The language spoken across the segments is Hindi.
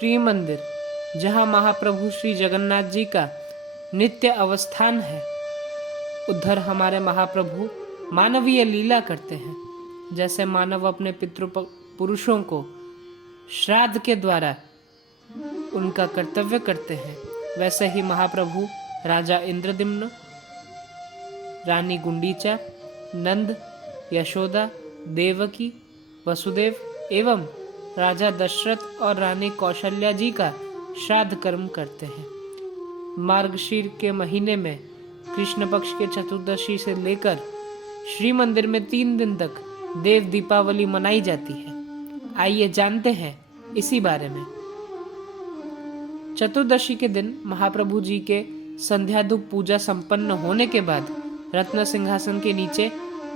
श्री मंदिर, जहाँ महाप्रभु श्री जगन्नाथ जी का नित्य अवस्थान है, उधर हमारे महाप्रभु मानवीय लीला करते हैं। जैसे मानव अपने पुरुषों को श्राद्ध के द्वारा उनका कर्तव्य करते हैं, वैसे ही महाप्रभु राजा इंद्रद्युम्न, रानी गुंडीचा, नंद, यशोदा, देवकी, वसुदेव एवं राजा दशरथ और रानी कौशल्या जी का श्राद्ध कर्म करते हैं। मार्गशीर के महीने में कृष्ण पक्ष के चतुर्दशी से लेकर श्री मंदिर में 3 दिन तक देव दीपावली मनाई जाती है। आइए जानते हैं इसी बारे में। चतुर्दशी के दिन महाप्रभु जी के संध्या धूप पूजा संपन्न होने के बाद रत्न सिंहासन के नीचे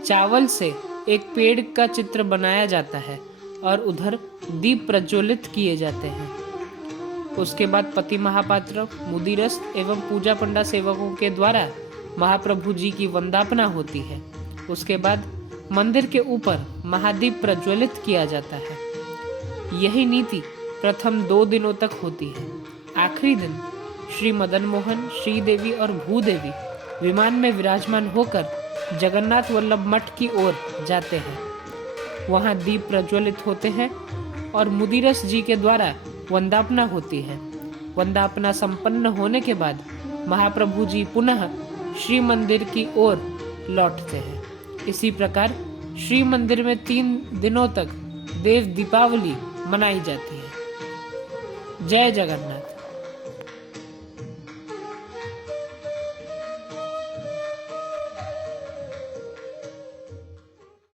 चावल से एक पेड़ का चित्र बनाया जाता है और उधर दीप प्रज्वलित किए जाते हैं। उसके बाद पति महापात्र, मुदिरस एवं पूजा पंडा सेवकों के द्वारा महाप्रभु जी की वंदापना होती है। उसके बाद मंदिर के ऊपर महादीप प्रज्वलित किया जाता है। यही नीति प्रथम 2 दिनों तक होती है। आखिरी दिन श्री मदन मोहन, श्रीदेवी और भूदेवी विमान में विराजमान होकर जगन्नाथ वल्लभ मठ की ओर जाते हैं। वहां दीप प्रज्वलित होते हैं और मुदिरस जी के द्वारा वंदापना होती है। वंदापना संपन्न होने के बाद महाप्रभु जी पुनः श्री मंदिर की ओर लौटते हैं। इसी प्रकार श्री मंदिर में 3 दिनों तक देव दीपावली मनाई जाती है। जय जगन्नाथ।